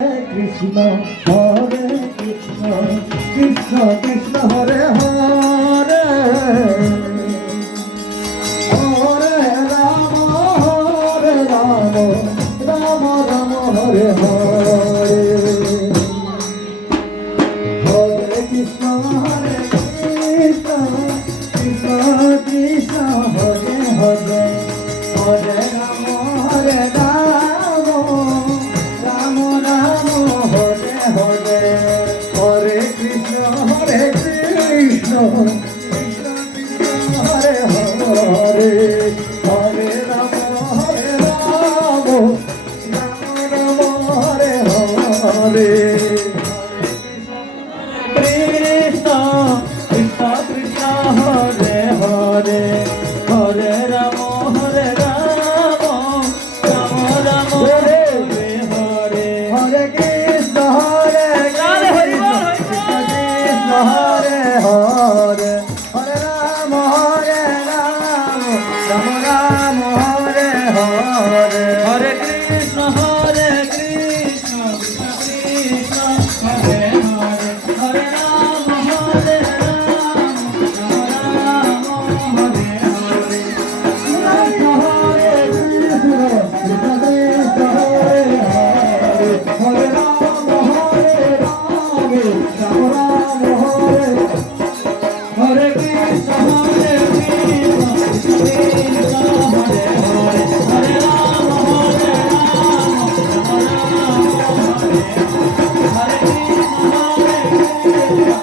Krishna Hare Krishna Krishna Krishna Hare Hare Hare Ram Ram Ram Hare Hare Hare Krishna Krishna Krishna Krishna Hare Hare Hare Ram Ram Ram Hare Hare Hare Krishna Krishna Krishna Krishna Hare Hare Hare Ram Ram Ram Hare Hare Krishna Krishna Krishna Hare Hare Hare Ram Ram Ram Hare Hare Hare Krishna Krishna Hare Hare Hare Ram Ram Ram Hare Hare Hare Krishna Krishna Krishna Hare Hare Hare Ram Ram Hare Hare Hare Krishna